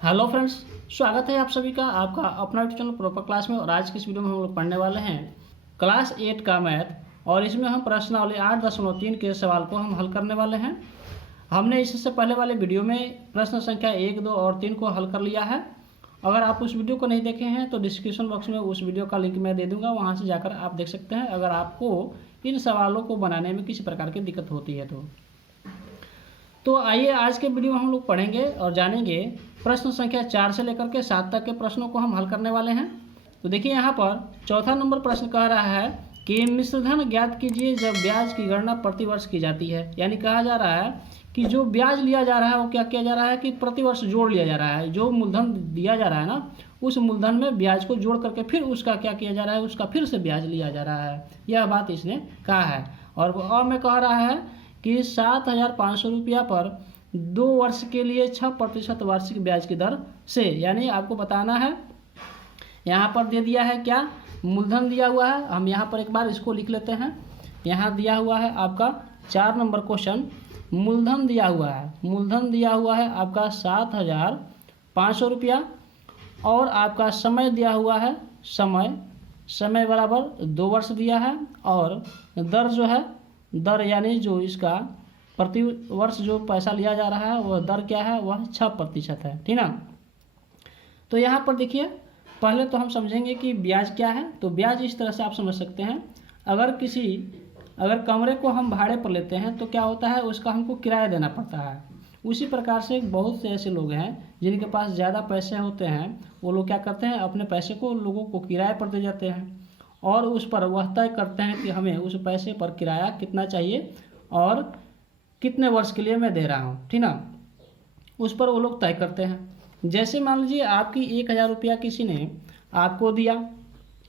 Hello friends, स्वागत है आप सभी का आपका अपना यूट्यूब चैनल प्रॉपर क्लास में। और आज की इस वीडियो में हम लोग पढ़ने वाले हैं क्लास 8 का मैथ। और इसमें हम प्रश्नावली 8.3 के सवाल को हम हल करने वाले हैं। हमने इससे पहले वाले वीडियो में प्रश्न संख्या 1, 2 और 3 को हल कर लिया है। अगर आप उस वीडियो को नहीं देखे हैं तो डिस्क्रिप्शन बॉक्स में उस वीडियो का लिंक मैं दे दूँगा, वहाँ से जाकर आप देख सकते हैं अगर आपको इन सवालों को बनाने में किसी प्रकार की दिक्कत होती है तो आइए आज के वीडियो में हम लोग पढ़ेंगे और जानेंगे प्रश्न संख्या 4 से लेकर के 7 तक के प्रश्नों को हम हल करने वाले हैं। तो देखिए यहाँ पर चौथा नंबर प्रश्न कह रहा है कि मिश्रधन ज्ञात कीजिए जब ब्याज की गणना प्रति वर्ष की जाती है। यानी कहा जा रहा है कि जो ब्याज लिया जा रहा है वो क्या किया जा रहा है कि प्रति वर्ष जोड़ लिया जा रहा है। जो मूलधन दिया जा रहा है ना, उस मूलधन में ब्याज को जोड़ करके फिर उसका क्या किया जा रहा है, उसका फिर से ब्याज लिया जा रहा है। यह बात इसने कहा है। और मैं कह रहा है कि 7,500 रुपया पर 2 वर्ष के लिए 6% वार्षिक ब्याज की दर से। यानी आपको बताना है, यहाँ पर दे दिया है क्या, मूलधन दिया हुआ है। हम यहाँ पर एक बार इसको लिख लेते हैं। यहाँ दिया हुआ है आपका 4 नंबर क्वेश्चन, मूलधन दिया हुआ है। मूलधन दिया हुआ है आपका 7,500 रुपया और आपका समय दिया हुआ है, समय बराबर 2 वर्ष दिया है। और दर जो है, दर यानी जो इसका प्रति वर्ष जो पैसा लिया जा रहा है वह दर क्या है, वह 6% है। ठीक ना। तो यहाँ पर देखिए, पहले तो हम समझेंगे कि ब्याज क्या है। तो ब्याज इस तरह से आप समझ सकते हैं, अगर कमरे को हम भाड़े पर लेते हैं तो क्या होता है, उसका हमको किराया देना पड़ता है। उसी प्रकार से बहुत से ऐसे लोग हैं जिनके पास ज़्यादा पैसे होते हैं, वो लोग क्या करते हैं, अपने पैसे को लोगों को किराए पर दे जाते हैं और उस पर वह तय करते हैं कि हमें उस पैसे पर किराया कितना चाहिए और कितने वर्ष के लिए मैं दे रहा हूँ। ठीक ना। उस पर वो लोग तय करते हैं। जैसे मान लीजिए आपकी 1,000 रुपया किसी ने आपको दिया,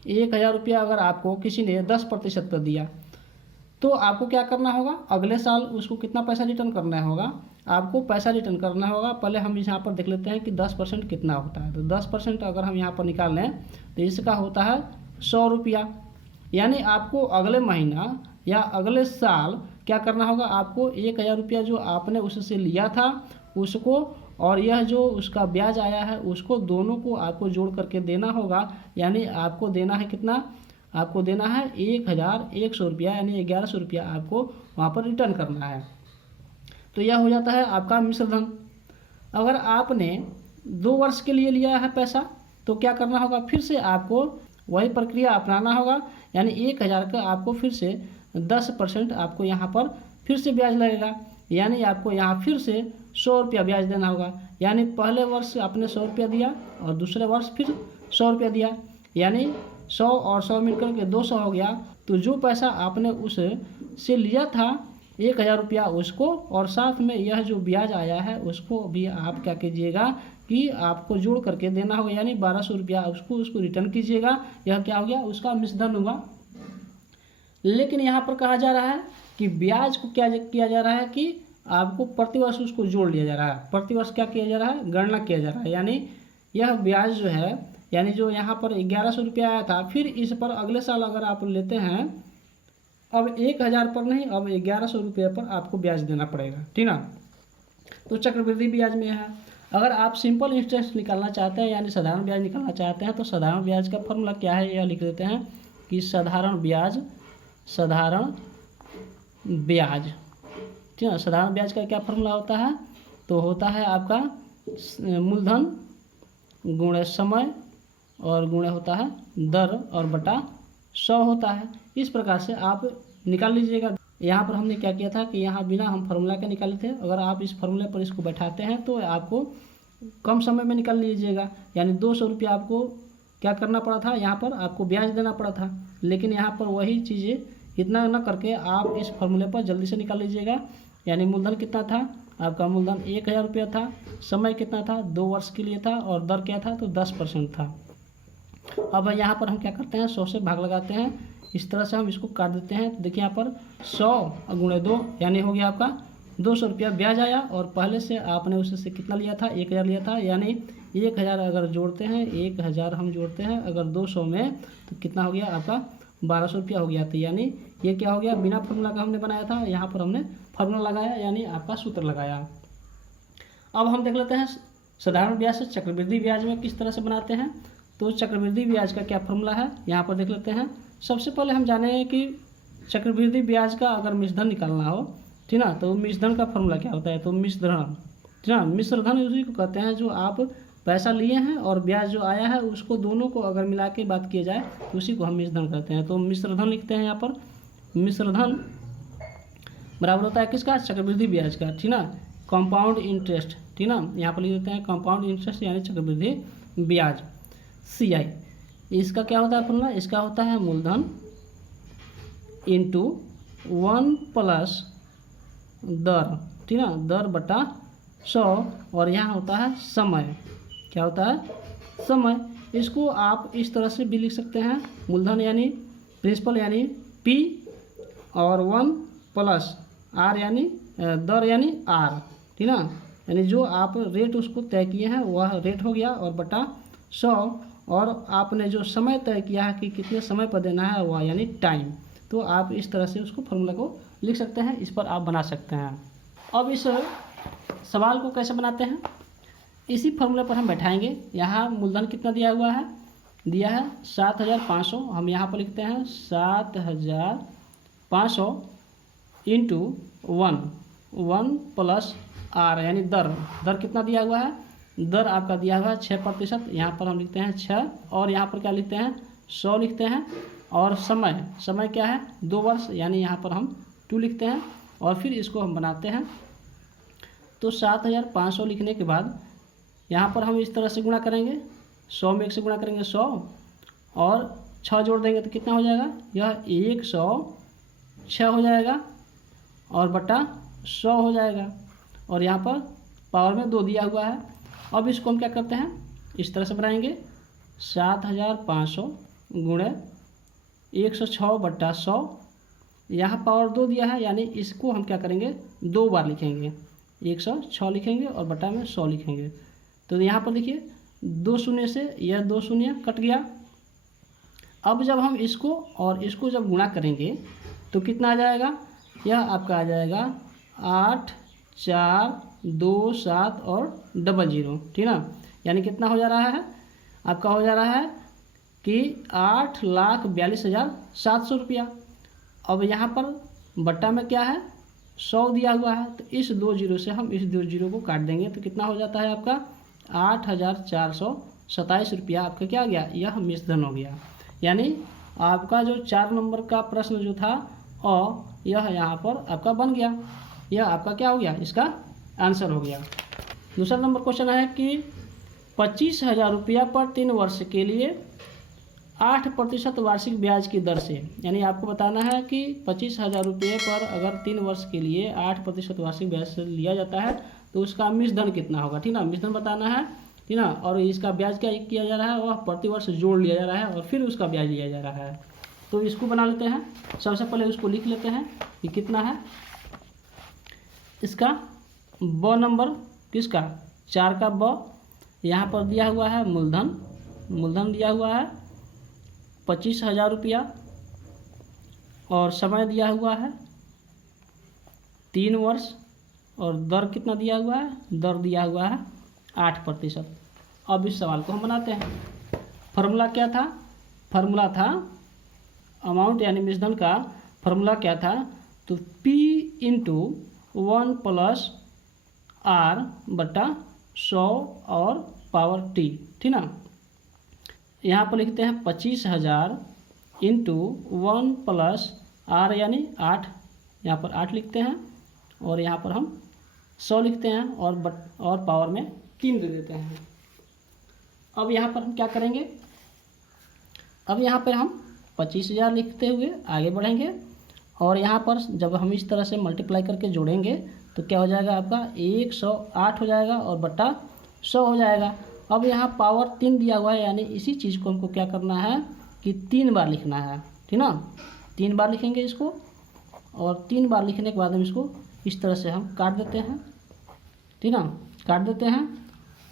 1,000 रुपया अगर आपको किसी ने 10% पर दिया तो आपको क्या करना होगा, अगले साल उसको कितना पैसा रिटर्न करना होगा, आपको पैसा रिटर्न करना होगा। पहले हम यहाँ पर देख लेते हैं कि 10% कितना होता है। तो 10% अगर हम यहाँ पर निकाल लें तो इसका होता है 100 रुपया। यानी आपको अगले महीना या अगले साल क्या करना होगा, आपको 1,000 रुपया जो आपने उससे लिया था उसको और यह जो उसका ब्याज आया है उसको, दोनों को आपको जोड़ करके देना होगा। यानी आपको देना है कितना, आपको देना है 1,100 रुपया, यानी 1,100 रुपया आपको वहाँ पर रिटर्न करना है। तो यह हो जाता है आपका मिश्रधन। अगर आपने 2 वर्ष के लिए लिया है पैसा तो क्या करना होगा, फिर से आपको वही प्रक्रिया अपनाना होगा। यानी 1,000 का आपको फिर से 10% आपको यहाँ पर फिर से ब्याज लगेगा। यानी आपको यहाँ फिर से 100 रुपया ब्याज देना होगा। यानी पहले वर्ष आपने 100 रुपया दिया और दूसरे वर्ष फिर 100 रुपया दिया, यानी 100 और 100 मिलकर के 200 हो गया। तो जो पैसा आपने उससे लिया था 1,000 रुपया उसको, और साथ में यह जो ब्याज आया है उसको भी आप क्या कीजिएगा कि आपको जोड़ करके देना होगा। यानी 1,200 रुपया उसको रिटर्न कीजिएगा। यह क्या हो गया, उसका मिश्रधन होगा। लेकिन यहाँ पर कहा जा रहा है कि ब्याज को क्या किया जा रहा है कि आपको प्रतिवर्ष उसको जोड़ लिया जा रहा है। प्रतिवर्ष क्या किया जा रहा है, गणना किया जा रहा है। यानी यह ब्याज जो है, यानी जो यहाँ पर 1,100 रुपया आया था, फिर इस पर अगले साल अगर आप लेते हैं, अब 1,000 पर नहीं, अब 1,100 रुपये पर आपको ब्याज देना पड़ेगा। ठीक ना। तो चक्रवृद्धि ब्याज में है। अगर आप सिंपल इंटरेस्ट निकालना चाहते हैं यानी साधारण ब्याज निकालना चाहते हैं तो साधारण ब्याज का फॉर्मूला क्या है, यह लिख देते हैं कि साधारण ब्याज, ठीक है। साधारण ब्याज का क्या फॉर्मूला होता है, तो होता है आपका मूलधन गुणे समय और गुणे होता है दर और बटा 100 होता है। इस प्रकार से आप निकाल लीजिएगा। यहाँ पर हमने क्या किया था कि यहाँ बिना हम फार्मूला के निकाले थे। अगर आप इस फार्मूले पर इसको बैठाते हैं तो आपको कम समय में निकाल लीजिएगा। यानी 200 रुपया आपको क्या करना पड़ा था, यहाँ पर आपको ब्याज देना पड़ा था। लेकिन यहाँ पर वही चीज़ें इतना न करके आप इस फार्मूले पर जल्दी से निकाल लीजिएगा। यानी मूलधन कितना था, आपका मूलधन 1,000 रुपया था, समय कितना था, 2 वर्ष के लिए था, और दर क्या था, तो 10% था। अब यहाँ पर हम क्या करते हैं, 100 से भाग लगाते हैं। इस तरह से हम इसको काट देते हैं। तो देखिए यहाँ पर 100 गुणे 2 यानी हो गया आपका 200 रुपया ब्याज आया। और पहले से आपने उससे कितना लिया था, 1,000 लिया था। यानी 1,000 अगर जोड़ते हैं, 1,000 हम जोड़ते हैं अगर 200 में, तो कितना हो गया आपका 1,200 रुपया हो गया था। यानी ये क्या हो गया, बिना फार्मूला का हमने बनाया था, यहाँ पर हमने फार्मूला लगाया यानी आपका सूत्र लगाया। अब हम देख लेते हैं साधारण ब्याज से चक्रवृद्धि ब्याज में किस तरह से बनाते हैं। तो चक्रवृद्धि ब्याज का क्या फॉर्मूला है यहाँ पर देख लेते हैं। सबसे पहले हम जानेंगे कि चक्रवृद्धि ब्याज का अगर मिश्रधन निकालना हो, ठीक ना, तो मिश्रधन का फॉर्मूला क्या होता है। तो मिश्रधन, ठीक ना, मिश्रधन उसी को कहते हैं जो आप पैसा लिए हैं और ब्याज जो आया है उसको दोनों को अगर मिला के बात किया जाए तो उसी को हम मिश्रधन कहते हैं। तो मिश्रधन लिखते हैं यहाँ पर। मिश्रधन बराबर होता है किसका, चक्रवृद्धि ब्याज का, ठीक ना, कंपाउंड इंटरेस्ट, ठीक ना, यहाँ पर लिख देते हैं कंपाउंड इंटरेस्ट यानी चक्रवृद्धि ब्याज CI। इसका क्या होता है फॉर्मूला, इसका होता है मूलधन इंटू 1 प्लस दर, ठीक ना, दर बटा 100, और यहाँ होता है समय, क्या होता है समय। इसको आप इस तरह से भी लिख सकते हैं, मूलधन यानी प्रिंसिपल यानी P और 1 प्लस R यानी दर यानी R, ठीक ना, यानी जो आप रेट उसको तय किए हैं वह रेट हो गया, और बटा 100, और आपने जो समय तय किया है कि कितने समय पर देना है वह यानी टाइम। तो आप इस तरह से उसको फॉर्मूला को लिख सकते हैं, इस पर आप बना सकते हैं। अब इस सवाल को कैसे बनाते हैं, इसी फॉर्मूले पर हम बैठाएंगे। यहाँ मूलधन कितना दिया हुआ है, दिया है 7500, हम यहाँ पर लिखते हैं 7500 इंटू 1 प्लस R यानी दर कितना दिया हुआ है, दर आपका दिया हुआ है 6%, यहाँ पर हम लिखते हैं 6, और यहाँ पर क्या लिखते हैं 100 लिखते हैं, और समय क्या है 2 वर्ष यानी यहाँ पर हम 2 लिखते हैं, और फिर इसको हम बनाते हैं। तो 7500 लिखने के बाद यहाँ पर हम इस तरह से गुणा करेंगे, 100 में 1 से गुणा करेंगे 100, और 6 जोड़ देंगे तो कितना हो जाएगा, यह 106 हो जाएगा, और बटा 100 हो जाएगा, और यहाँ पर पावर में 2 दिया हुआ है। अब इसको हम क्या करते हैं, इस तरह से बनाएंगे 7500 गुणे 106 बटा 100, यहाँ पावर 2 दिया है यानी इसको हम क्या करेंगे 2 बार लिखेंगे, 106 लिखेंगे और बटा में 100 लिखेंगे। तो यहाँ पर देखिए 2 शून्य से यह 2 शून्य कट गया। अब जब हम इसको और इसको जब गुणा करेंगे तो कितना आ जाएगा, यह आपका आ जाएगा 8 4 2 7 और 00, ठीक ना, यानी कितना हो जा रहा है, आपका हो जा रहा है कि 8,42,700 रुपया। अब यहाँ पर बट्टा में क्या है 100 दिया हुआ है, तो इस 2 जीरो से हम इस 2 जीरो को काट देंगे तो कितना हो जाता है आपका 8,427 रुपया आपका क्या आ गया, यह मिश्रधन हो गया। यानी आपका जो 4 नंबर का प्रश्न जो था और यह यहाँ पर आपका बन गया, यह आपका क्या हो गया, इसका आंसर हो गया। दूसरा नंबर क्वेश्चन है कि 25,000 रुपया पर 3 वर्ष के लिए 8% वार्षिक ब्याज की दर से, यानी आपको बताना है कि 25,000 रुपये पर अगर 3 वर्ष के लिए 8% वार्षिक ब्याज से लिया जाता है तो उसका मिश्रधन कितना होगा, ठीक ना, मिश्रधन बताना है, ठीक ना, और इसका ब्याज क्या किया जा रहा है, वह प्रति वर्ष जोड़ लिया जा रहा है और फिर उसका ब्याज लिया जा रहा है। तो इसको बना लेते हैं, सबसे पहले उसको लिख लेते हैं कि कितना है इसका ब नंबर, किसका 4 का ब, यहाँ पर दिया हुआ है मूलधन दिया हुआ है 25,000 रुपया, और समय दिया हुआ है 3 वर्ष, और दर कितना दिया हुआ है, दर दिया हुआ है 8%। अब इस सवाल को हम बनाते हैं। फार्मूला क्या था, फार्मूला था अमाउंट यानी मिश्रधन का फार्मूला क्या था, तो P इंटू 1 प्लस R बटा 100 और पावर T, ठीक ना। यहाँ पर लिखते हैं 25,000 इंटू 1 प्लस R यानी 8, यहाँ पर 8 लिखते हैं, और यहाँ पर हम 100 लिखते हैं और पावर में 3 दे देते हैं। अब यहाँ पर हम क्या करेंगे, अब यहाँ पर हम 25,000 लिखते हुए आगे बढ़ेंगे, और यहाँ पर जब हम इस तरह से मल्टीप्लाई करके जोड़ेंगे तो क्या हो जाएगा आपका 108 हो जाएगा और बटा 100 हो जाएगा। अब यहाँ पावर 3 दिया हुआ है, यानी इसी चीज़ को हमको क्या करना है कि 3 बार लिखना है, ठीक ना, 3 बार लिखेंगे इसको, और 3 बार लिखने के बाद हम इसको इस तरह से हम काट देते हैं, ठीक ना, काट देते हैं,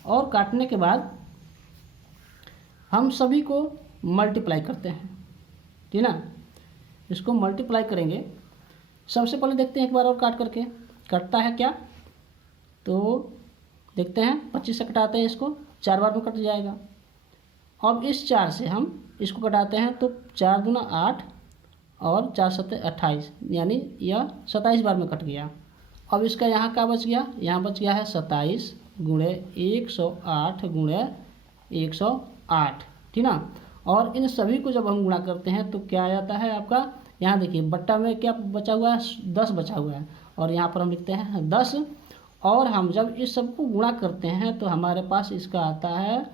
और काटने के बाद हम सभी को मल्टीप्लाई करते हैं, ठीक ना, इसको मल्टीप्लाई करेंगे। सबसे पहले देखते हैं एक बार और काट करके कटता है क्या, तो देखते हैं 25 से कटाते हैं इसको, 4 बार में कट जाएगा। अब इस 4 से हम इसको कटाते हैं तो 4 दूना 8 और 4 सत्ते 28, यानी यह 27 बार में कट गया। अब इसका यहाँ क्या बच गया, यहाँ बच गया है 27 गुणे 108 गुणे 108, ठीक ना। और इन सभी को जब हम गुणा करते हैं तो क्या आ जाता है आपका, यहाँ देखिए बट्टा में क्या बचा हुआ है, 10 बचा हुआ है, और यहाँ पर हम लिखते हैं 10। और हम जब इस सब को गुणा करते हैं तो हमारे पास इसका आता है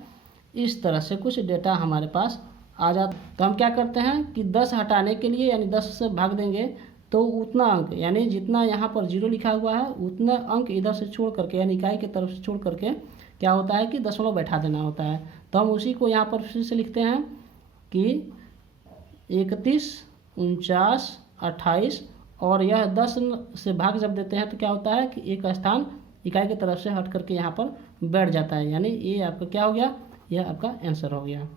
इस तरह से कुछ डेटा हमारे पास आ जाता। तो हम क्या करते हैं कि 10 हटाने के लिए यानी 10 से भाग देंगे तो उतना अंक, यानी जितना यहाँ पर 0 लिखा हुआ है उतना अंक इधर से छोड़ करके, यानी इकाई की तरफ से छोड़ करके क्या होता है कि दशमलव बैठा देना होता है। तो हम उसी को यहाँ पर फिर से लिखते हैं कि 31, 49, 28, और यह 10 से भाग जब देते हैं तो क्या होता है कि एक स्थान इकाई की तरफ से हट करके यहाँ पर बैठ जाता है, यानी ये आपका क्या हो गया, यह आपका आंसर हो गया।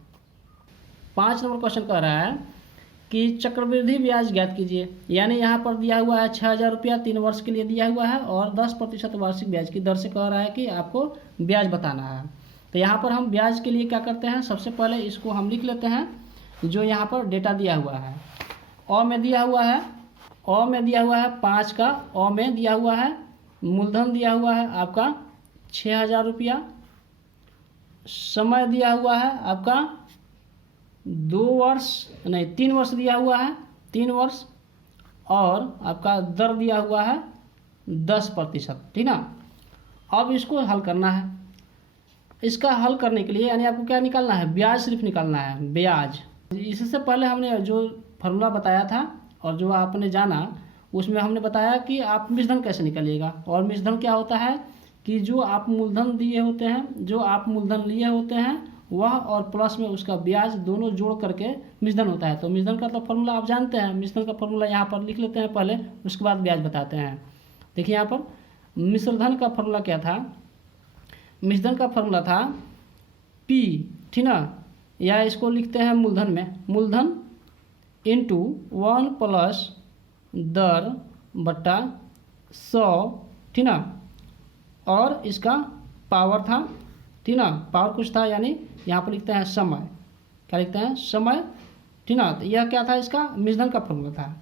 5 नंबर क्वेश्चन कह रहा है कि चक्रवृद्धि ब्याज ज्ञात कीजिए। यानी यहाँ पर दिया हुआ है 6,000 रुपया 3 वर्ष के लिए दिया हुआ है और 10% वार्षिक ब्याज की दर से कह रहा है कि आपको ब्याज बताना है। तो यहाँ पर हम ब्याज के लिए क्या करते हैं, सबसे पहले इसको हम लिख लेते हैं जो यहाँ पर डेटा दिया हुआ है। अ में दिया हुआ है, 5 का अ में दिया हुआ है, मूलधन दिया हुआ है आपका 6,000 रुपया, समय दिया हुआ है आपका 3 वर्ष दिया हुआ है, 3 वर्ष, और आपका दर दिया हुआ है 10%, ठीक ना। अब इसको हल करना है। इसका हल करने के लिए यानी आपको क्या निकालना है, ब्याज सिर्फ निकालना है, ब्याज। इससे पहले हमने जो फार्मूला बताया था और जो आपने जाना उसमें हमने बताया कि आप मिश्रधन कैसे निकालिएगा। और मिश्रधन क्या होता है कि जो आप मूलधन दिए होते हैं, जो आप मूलधन लिए होते हैं वह और प्लस में उसका ब्याज दोनों जोड़ करके मिश्रधन होता है। तो मिश्रधन का तो फार्मूला आप जानते हैं, मिश्रधन का फार्मूला यहाँ पर लिख लेते हैं पहले, उसके बाद ब्याज बताते हैं। देखिए यहाँ पर मिश्रधन का फार्मूला क्या था, मिश्रधन का फार्मूला था P, ठीक ना, या इसको लिखते हैं मूलधन में, मूलधन इंटू 1 प्लस दर बट्टा 100, ठीक ना, और इसका पावर था, ठीक ना, पावर कुछ था, यानी यहाँ पर लिखते हैं समय, क्या लिखते हैं, समय, ठीक ना। तो यह क्या था, इसका मिश्रधन का फॉर्मूला था।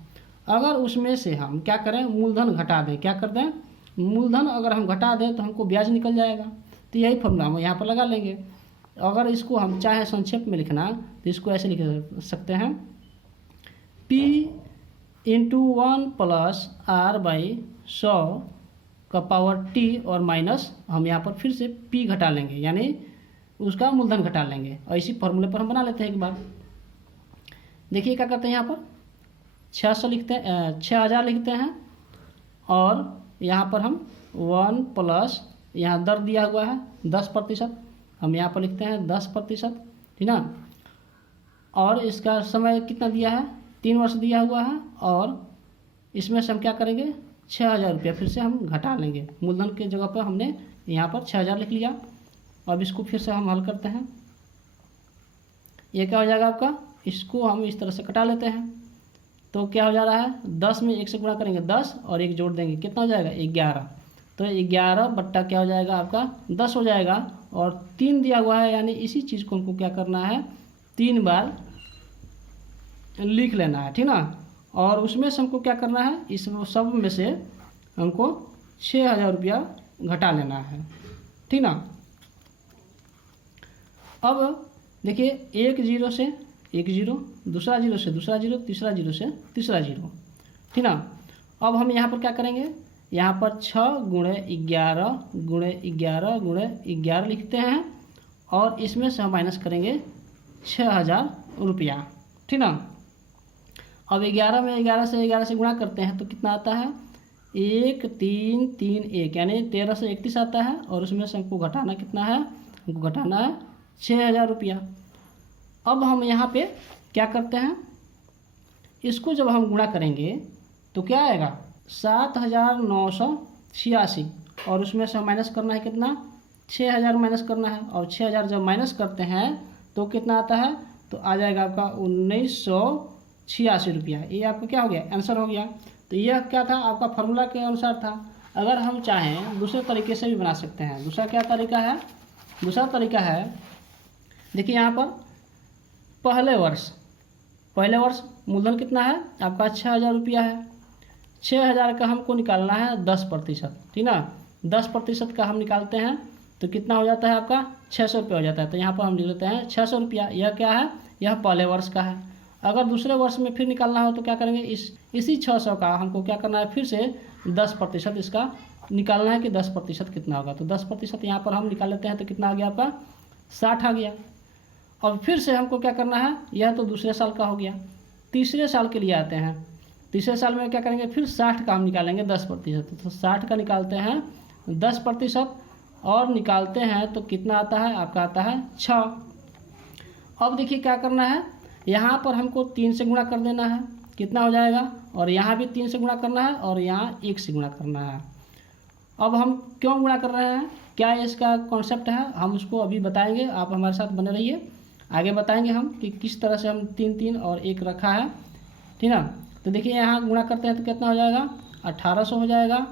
अगर उसमें से हम क्या करें, मूलधन घटा दें, क्या कर दें, मूलधन अगर हम घटा दें तो हमको ब्याज निकल जाएगा। तो यही फॉर्मूला हम यहाँ पर लगा लेंगे। अगर इसको हम चाहे संक्षेप में लिखना तो इसको ऐसे लिख सकते हैं, P इंटू 1 प्लस R/100 का पावर T और माइनस हम यहाँ पर फिर से P घटा लेंगे, यानी उसका मूलधन घटा लेंगे। और इसी फॉर्मूले पर हम बना लेते हैं एक बार। देखिए क्या करते हैं, यहाँ पर 600 लिखते हैं, 6,000 लिखते हैं, और यहाँ पर हम 1 प्लस यहाँ दर दिया हुआ है 10%, हम यहाँ पर लिखते हैं 10%, ठीक ना। और इसका समय कितना दिया है, 3 वर्ष दिया हुआ है, और इसमें से हम क्या करेंगे, 6,000 रुपया फिर से हम घटा लेंगे। मूलधन के जगह पर हमने यहाँ पर 6,000 लिख लिया। अब इसको फिर से हम हल करते हैं। ये क्या हो जाएगा आपका, इसको हम इस तरह से कटा लेते हैं तो क्या हो जा रहा है, 10 में 1 से गुणा करेंगे 10 और 1 जोड़ देंगे, कितना हो जाएगा 11। तो 11 बट्टा क्या हो जाएगा आपका 10 हो जाएगा, और 3 दिया हुआ है, यानी इसी चीज़ को हमको क्या करना है, 3 बार लिख लेना है, ठीक ना। और उसमें से हमको क्या करना है, इस सब में से हमको 6,000 रुपया घटा लेना है, ठीक ना। अब देखिए, एक जीरो से एक जीरो, दूसरा जीरो से दूसरा जीरो, तीसरा जीरो से तीसरा जीरो, ठीक ना। अब हम यहाँ पर क्या करेंगे, यहाँ पर 6 गुणे 11 गुणे 11 गुणे 11 लिखते हैं, और इसमें से हम माइनस करेंगे 6,000 रुपया, ठीक ना। अब 11 में 11 से गुणा करते हैं तो कितना आता है, 1 3 3 1, यानी 13 से 31 आता है, और उसमें से हमको घटाना कितना है, हमको घटाना है 6,000 रुपया। अब हम यहाँ पे क्या करते हैं, इसको जब हम गुणा करेंगे तो क्या आएगा, 7,986, और उसमें से माइनस करना है कितना, 6,000 माइनस करना है, और 6,000 जब माइनस करते हैं तो कितना आता है, तो आ जाएगा आपका 1,986 रुपया। ये आपका क्या हो गया, आंसर हो गया। तो यह क्या था, आपका फार्मूला के अनुसार था। अगर हम चाहें दूसरे तरीके से भी बना सकते हैं। दूसरा क्या तरीका है? दूसरा तरीका है, देखिए यहाँ पर पहले वर्ष मूलधन कितना है आपका 6,000 रुपया है। 6,000 का हमको निकालना है 10%, ठीक ना। 10% का हम निकालते हैं तो कितना हो जाता है आपका 600 रुपया हो जाता है। तो यहाँ पर हम लिख लेते हैं 600 रुपया। यह क्या है? यह पहले वर्ष का है। अगर दूसरे वर्ष में फिर निकालना हो तो क्या करेंगे, इसी 600 का हमको क्या करना है, फिर से 10% इसका निकालना है कि 10% कितना होगा। तो 10% यहाँ पर हम निकाल लेते हैं तो कितना आ गया आपका 60 आ गया। अब फिर से हमको क्या करना है, यह तो दूसरे साल का हो गया। तीसरे साल के लिए आते हैं। तीसरे साल में क्या करेंगे, फिर 60 का हम निकालेंगे 10%। तो 60 का निकालते हैं 10% और निकालते हैं तो कितना आता है आपका, आता है 6। अब देखिए क्या करना है, यहाँ पर हमको 3 से गुणा कर देना है, कितना हो जाएगा, और यहाँ भी 3 से गुणा करना है और यहाँ 1 से गुणा करना है। अब हम क्यों गुणा कर रहे हैं, क्या इसका कॉन्सेप्ट है, हम उसको अभी बताएंगे। आप हमारे साथ बने रहिए, आगे बताएंगे हम कि किस तरह से हम 3 और 1 रखा है, ठीक ना। तो देखिए यहाँ गुणा करते हैं तो कितना हो जाएगा 1800 हो जाएगा,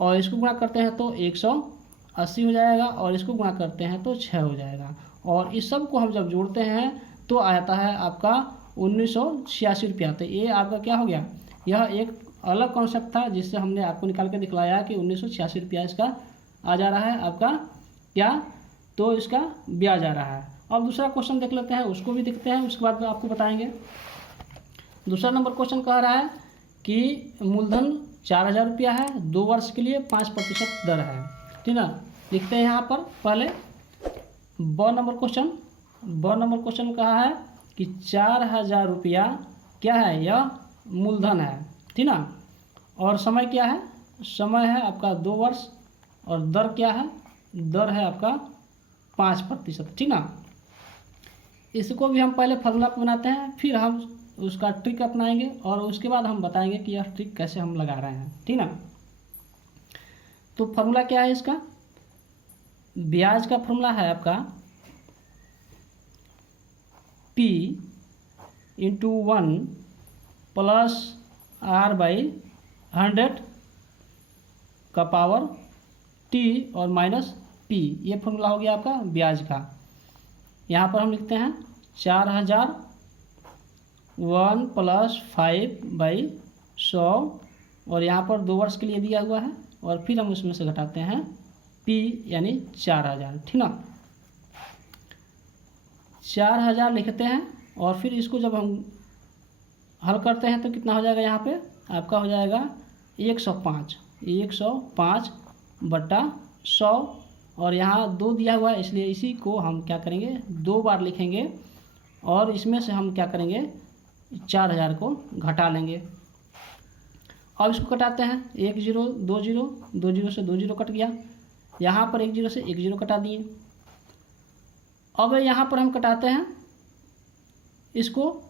और इसको गुणा करते हैं तो 180 हो जाएगा, और इसको गुणा करते हैं तो 6 हो जाएगा। और इस सब को हम जब जोड़ते हैं तो आता है आपका 1986 रुपया। तो ये आपका क्या हो गया, यह एक अलग कॉन्सेप्ट था जिससे हमने आपको निकाल के दिखलाया कि 1986 रुपया इसका आ जा रहा है आपका क्या, तो इसका ब्याज आ रहा है। अब दूसरा क्वेश्चन देख लेते हैं, उसको भी देखते हैं, उसके बाद आपको बताएंगे। दूसरा नंबर क्वेश्चन कह रहा है कि मूलधन 4,000 रुपया है, 2 वर्ष के लिए 5% दर है, ठीक ना। लिखते हैं यहाँ पर पहले ब नंबर क्वेश्चन कहा है कि 4,000 रुपया क्या है, यह मूलधन है, ठीक ना। और समय क्या है, समय है आपका 2 वर्ष, और दर क्या है, दर है आपका 5%, ठीक ना। इसको भी हम पहले फार्मूला बनाते हैं, फिर हम उसका ट्रिक अपनाएंगे और उसके बाद हम बताएंगे कि यह ट्रिक कैसे हम लगा रहे हैं, ठीक ना। तो फार्मूला क्या है इसका, ब्याज का फार्मूला है आपका P × 1 + R/100 का पावर T और -P, ये फार्मूला हो गया आपका ब्याज का। यहाँ पर हम लिखते हैं 4,000 1 + 5/100, और यहाँ पर 2 वर्ष के लिए दिया हुआ है, और फिर हम उसमें से घटाते हैं P यानी 4,000, ठीक ना। 4,000 लिखते हैं और फिर इसको जब हम हल करते हैं तो कितना हो जाएगा, यहाँ पे आपका हो जाएगा 105 बटा 100, और यहाँ 2 दिया हुआ है इसलिए इसी को हम क्या करेंगे 2 बार लिखेंगे, और इसमें से हम क्या करेंगे 4,000 को घटा लेंगे। अब इसको कटाते हैं, 1 0 2 0, 2 0 से 2 0 कट गया, यहाँ पर 1 0 से 1 0 कटा दिए। अब यहाँ पर हम कटाते हैं इसको,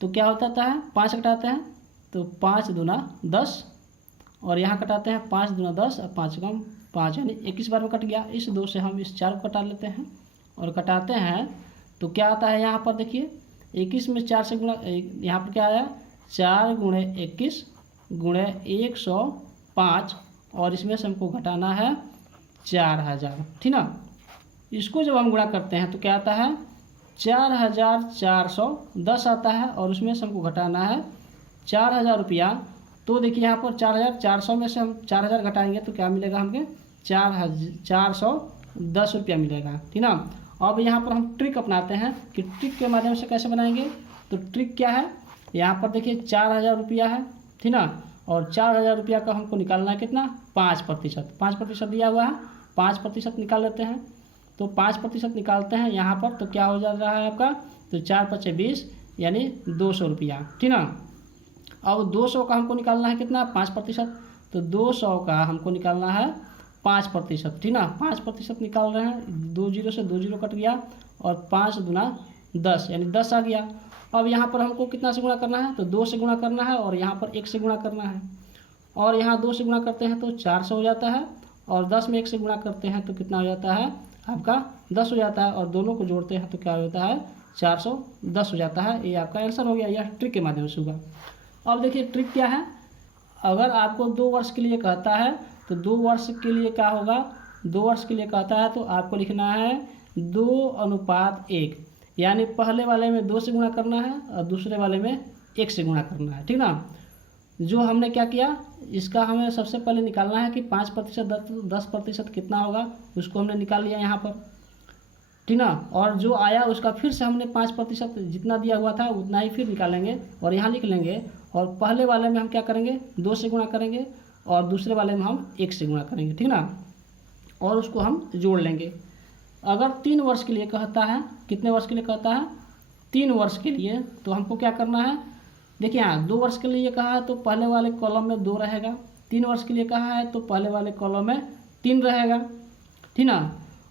तो क्या होता है 5 कटाते हैं तो 5 दूना 10, और यहाँ कटाते हैं 5 दूना 10 और 5 कम 5 यानी 21 बार में कट गया। इस 2 से हम इस 4 को कटा लेते हैं और कटाते हैं तो क्या आता है, यहाँ पर देखिए 21 में 4 से गुणा, यहाँ पर क्या आया 4 × 21 × 105, और इसमें से हमको घटाना है 4,000, ठीक ना। इसको जब हम गुणा करते हैं तो क्या आता है 4,410 आता है, और उसमें से हमको घटाना है 4,000 रुपया। तो देखिए यहाँ पर 4,400 में से हम 4,000 घटाएंगे तो क्या मिलेगा हमको 4,410 रुपया मिलेगा, ठीक ना। अब यहाँ पर हम ट्रिक अपनाते हैं कि ट्रिक के माध्यम से कैसे बनाएंगे। तो ट्रिक क्या है, यहाँ पर देखिए 4,000 रुपया है, ठीक ना, और 4,000 रुपया का हमको निकालना है कितना 5% दिया हुआ है, 5% निकाल लेते हैं। तो 5% निकालते हैं यहाँ पर तो क्या हो जा रहा है आपका, तो 4 × 5 = 20 यानी 200 रुपया, ठीक ना। अब 200 का हमको निकालना है कितना 5%, तो 200 का हमको निकालना है 5%, ठीक ना। 5% निकाल रहे हैं, 2 0 से 2 0 कट गया, और 5 दूना 10 यानी 10 आ गया। अब यहाँ पर हमको कितना से गुणा करना है, तो 2 से गुणा करना है, और यहाँ पर 1 से गुणा करना है, और यहाँ 2 से गुणा करते हैं तो 400 हो जाता है, और 10 में 1 से गुणा करते हैं तो कितना हो जाता है आपका 10 हो जाता है, और दोनों को जोड़ते हैं तो क्या होता है 410 हो जाता है। ये आपका आंसर हो गया, यह ट्रिक के माध्यम से होगा। अब देखिए ट्रिक क्या है, अगर आपको 2 वर्ष के लिए कहता है तो 2 वर्ष के लिए क्या होगा, 2 वर्ष के लिए कहता है तो आपको लिखना है 2:1, यानी पहले वाले में 2 से गुणा करना है और दूसरे वाले में 1 से गुणा करना है, ठीक ना। जो हमने क्या किया, इसका हमें सबसे पहले निकालना है कि 5% 10% कितना होगा, उसको हमने निकाल लिया यहाँ पर, ठीक ना। और जो आया उसका फिर से हमने 5% जितना दिया हुआ था उतना ही फिर निकालेंगे और यहाँ लिख लेंगे। और पहले वाले में हम क्या करेंगे, 2 से गुणा करेंगे और दूसरे वाले में हम 1 से गुणा करेंगे, ठीक ना। और उसको हम जोड़ लेंगे। अगर 3 वर्ष के लिए कहता है, कितने वर्ष के लिए कहता है, 3 वर्ष के लिए, तो हमको क्या करना है, देखिए यहाँ 2 वर्ष के लिए कहा है तो पहले वाले कॉलम में 2 रहेगा, 3 वर्ष के लिए कहा है तो पहले वाले कॉलम में 3 रहेगा, ठीक ना।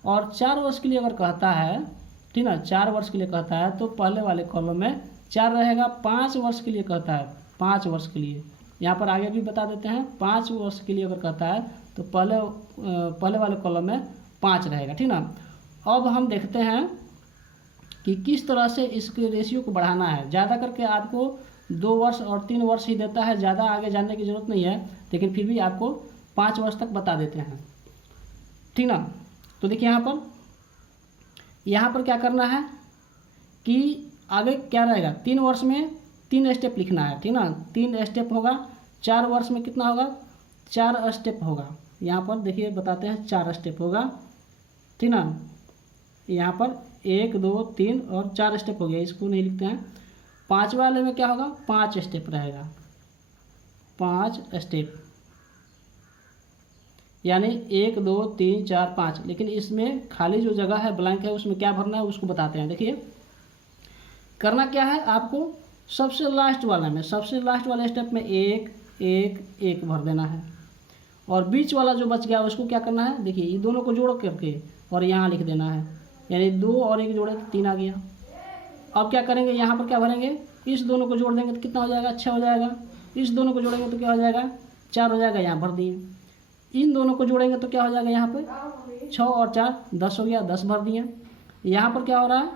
और 4 वर्ष के लिए अगर कहता है, ठीक ना, 4 वर्ष के लिए कहता है तो पहले वाले कॉलम में 4 रहेगा। 5 वर्ष के लिए कहता है, 5 वर्ष के लिए, यहाँ पर आगे भी बता देते हैं, 5 वर्ष के लिए अगर कहता है तो पहले वाले कॉलम में 5 रहेगा, ठीक ना। अब हम देखते हैं कि किस तरह से इसके रेशियो को बढ़ाना है। ज़्यादा करके आपको 2 वर्ष और 3 वर्ष ही देता है, ज़्यादा आगे जानने की ज़रूरत नहीं है, लेकिन फिर भी आपको 5 वर्ष तक बता देते हैं, ठीक ना। तो देखिए यहाँ पर क्या करना है कि आगे क्या रहेगा, 3 वर्ष में 3 स्टेप लिखना है, ठीक ना, 3 स्टेप होगा। 4 वर्ष में कितना होगा, 4 स्टेप होगा। यहाँ पर देखिए बताते हैं 4 स्टेप होगा, ठीक ना। यहाँ पर 1 2 3 और 4 स्टेप हो गया, इसको नहीं लिखते हैं। 5 वाले में क्या होगा, 5 स्टेप रहेगा, 5 स्टेप, यानी 1 2 3 4 5। लेकिन इसमें खाली जो जगह है, ब्लैंक है, उसमें क्या भरना है उसको बताते हैं। देखिए करना क्या है, आपको सबसे लास्ट वाले स्टेप में 1 1 1 भर देना है। और बीच वाला जो बच गया उसको क्या करना है, देखिए ये दोनों को जोड़ करके और यहाँ लिख देना है, यानी 2 और 1 जोड़े तो 3 आ गया। अब क्या करेंगे, यहाँ पर क्या भरेंगे, इस दोनों को जोड़ देंगे तो कितना हो जाएगा, 6 हो जाएगा। इस दोनों को जोड़ेंगे तो क्या हो जाएगा, 4 हो जाएगा, यहाँ भर दिए। इन दोनों को जोड़ेंगे तो क्या हो जाएगा, यहाँ पे 6 और 4 10 हो गया, 10 भर दिए। यहाँ पर क्या हो रहा है,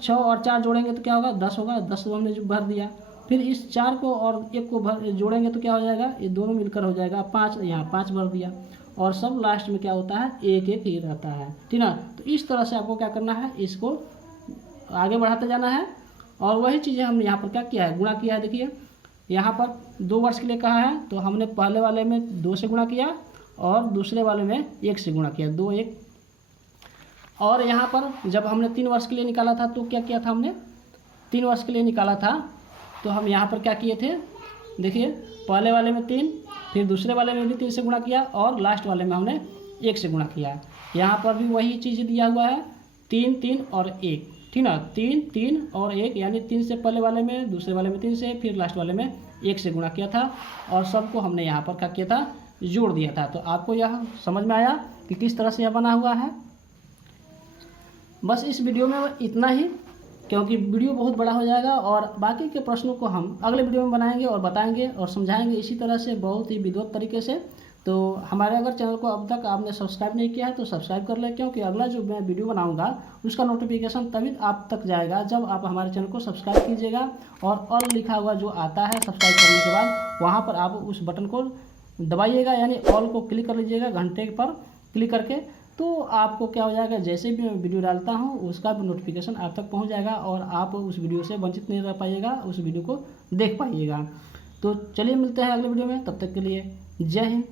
6 और 4 जोड़ेंगे तो क्या होगा, 10 होगा, 10 हमने जो भर दिया। फिर इस 4 को और 1 को जोड़ेंगे तो क्या हो जाएगा, ये दोनों मिलकर हो जाएगा 5, यहाँ 5 भर दिया। और सब लास्ट में क्या होता है, 1 1 ही रहता है, ठीक ना। तो इस तरह से आपको क्या करना है, इसको आगे बढ़ाते जाना है। और वही चीज़ें हमने यहाँ पर क्या किया है, गुणा किया है। देखिए यहाँ पर 2 वर्ष के लिए कहा है तो हमने पहले वाले में 2 से गुणा किया और दूसरे वाले में 1 से गुणा किया, 2 1। और यहाँ पर जब हमने 3 वर्ष के लिए निकाला था तो क्या किया था, हमने 3 वर्ष के लिए निकाला था तो हम यहाँ पर क्या किए थे, देखिए पहले वाले में 3, फिर दूसरे वाले में भी 3 से गुणा किया और लास्ट वाले में हमने 1 से गुणा किया। यहाँ पर भी वही चीज़ दिया हुआ है, 3 3 और 1, ठीक ना, 3 3 और 1, यानी 3 से पहले वाले में, दूसरे वाले में 3 से, फिर लास्ट वाले में 1 से गुणा किया था और सबको हमने यहाँ पर क्या किया था, जोड़ दिया था। तो आपको यह समझ में आया कि किस तरह से यह बना हुआ है। बस इस वीडियो में इतना ही, क्योंकि वीडियो बहुत बड़ा हो जाएगा और बाकी के प्रश्नों को हम अगले वीडियो में बनाएंगे और बताएंगे और समझाएंगे इसी तरह से, बहुत ही विधिवत तरीके से। तो हमारे अगर चैनल को अब तक आपने सब्सक्राइब नहीं किया है तो सब्सक्राइब कर लें, क्योंकि अगला जो मैं वीडियो बनाऊंगा उसका नोटिफिकेशन तभी आप तक जाएगा जब आप हमारे चैनल को सब्सक्राइब कीजिएगा। और ऑल लिखा हुआ जो आता है सब्सक्राइब करने के बाद, वहाँ पर आप उस बटन को दबाइएगा, यानी ऑल को क्लिक कर लीजिएगा, घंटे पर क्लिक करके, तो आपको क्या हो जाएगा, जैसे भी मैं वीडियो डालता हूँ उसका भी नोटिफिकेशन आप तक पहुँच जाएगा और आप उस वीडियो से वंचित नहीं रह पाइएगा, उस वीडियो को देख पाइएगा। तो चलिए मिलते हैं अगले वीडियो में, तब तक के लिए जय हिंद।